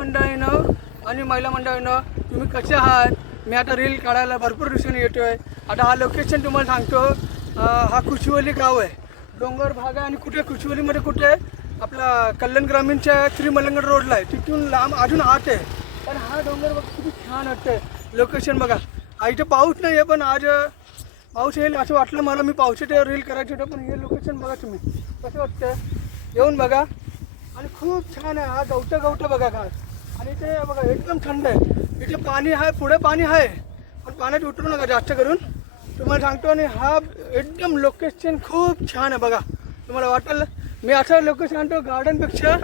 मंडळीनं आणि महिला मंडळीनं, तुम्ही कसे आहात? मी आता रील काढायला भरपूर दिवसांनी येतो आहे. आता हा लोकेशन तुम्हाला सांगतो. हा कुशवली गाव आहे, डोंगर भाग आहे. आणि कुठे कुशवलीमध्ये कुठे आपला कल्याण ग्रामीणच्या श्रीमलंगड रोडला आहे, तिथून लांब अजून आत आहे. पण हा डोंगर बघा किती छान वाटतंय. लोकेशन बघा. इथं पाऊस नाही आहे, पण आज पाऊस येईल असं वाटलं मला. मी पावसाचे रील करायचे होतं, पण हे लोकेशन बघा तुम्ही कसं वाटतं, येऊन बघा. आणि खूप छान आहे. हा गवठं बघा घास. आणि ते बघा एकदम थंड आहे. इथे पाणी आहे, पुढे पाणी आहे, पण पाण्यात उतरू नका जास्त करून, तुम्हाला सांगतो. आणि हा एकदम लोकेशन खूप छान आहे बघा. तुम्हाला वाटेल मी असं लोकेशन आणतो गार्डनपेक्षा.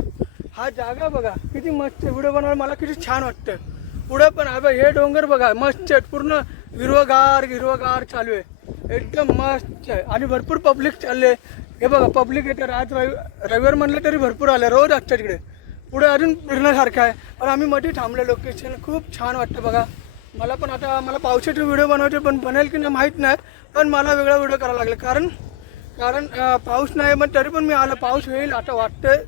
हा जागा बघा किती मस्त आहे. व्हिडिओ बनवायला मला किती छान वाटतं. पुढे पण आहे हे डोंगर बघा मस्त आहे, पूर्ण हिरवगार चालू आहे, एकदम मस्त आहे. आणि भरपूर पब्लिक चालले. हे बघा पब्लिक येतं. आज रविवार म्हणलं तरी भरपूर आले, रोज असतात तिकडे. पुढे अजून फिरण्यासारखं आहे, पण आम्ही मध्ये थांबलो. लोकेशन खूप छान वाटतं बघा. मला पण आता पावसाचे व्हिडिओ बनवायचे, पण बनेल की नाही माहीत नाही. पण मला वेगळा व्हिडिओ करायला लागला, कारण पाऊस नाही. पण तरी पण मी आलो. पाऊस येईल आता वाटतं,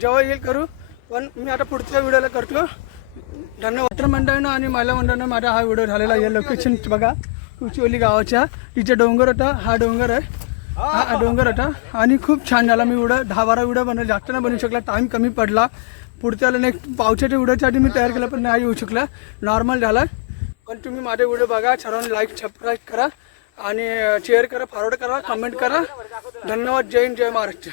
जेव्हा येईल करू. पण मी आता पुढच्या व्हिडिओला करतो. धन्यवाद. मंडळीनं आणि महिला मंडळानं माझा हा व्हिडिओ झालेला आहे. लोकेशन बघा कुचवली गावाच्या. तिथे डोंगर होता, हा डोंगर आहे, हा डोंगर होता. आणि खूप छान झाला. मी व्हिडिओ 10-12 व्हिडिओ बनवले, जास्त नाही बनवू शकला, टाईम कमी पडला. पुढच्याला नेक्स्ट पावसाच्या व्हिडिओसाठी मी तयार केला, पण नाही येऊ शकला, नॉर्मल झाला. पण तुम्ही माझे व्हिडिओ बघा, सर्वांनी लाईक सबस्क्राईब करा आणि शेअर करा, फॉरवर्ड करा, कमेंट करा. धन्यवाद. जय हिंद, जय महाराष्ट्र.